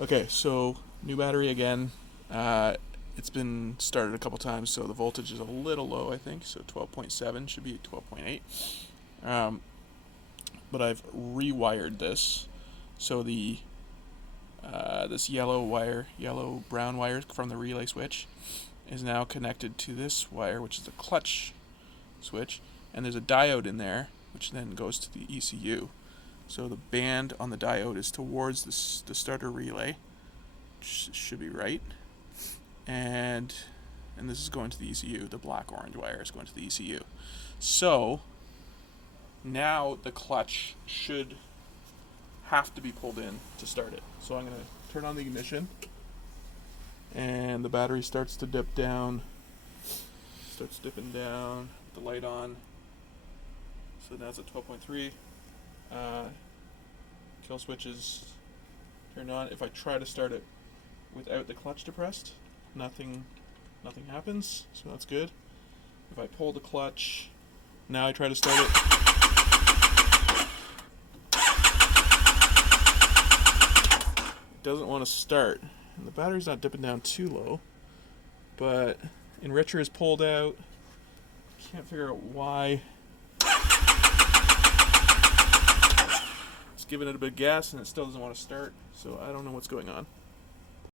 Okay, so new battery again. It's been started a couple times, so the voltage is a little low, I think. So 12.7 should be 12.8. Um, but I've rewired this, so the this yellow brown wire from the relay switch is now connected to this wire, which is a clutch switch, and there's a diode in there, which then goes to the ECU. So the band on the diode is towards the starter relay, which should be right, and this is going to the ECU. The black orange wire is going to the ECU. So now the clutch should have to be pulled in to start it. So I'm going to turn on the ignition, and the battery starts to dip down. Starts dipping down. The light on. So now it's at 12.3. Kill switch is turned on. If I try to start it without the clutch depressed, nothing happens. So that's good. If I pull the clutch, now I try to start it doesn't want to start. And the battery's not dipping down too low, but enricher is pulled out. Can't figure out why. It's giving it a bit of gas and it still doesn't want to start, so I don't know what's going on.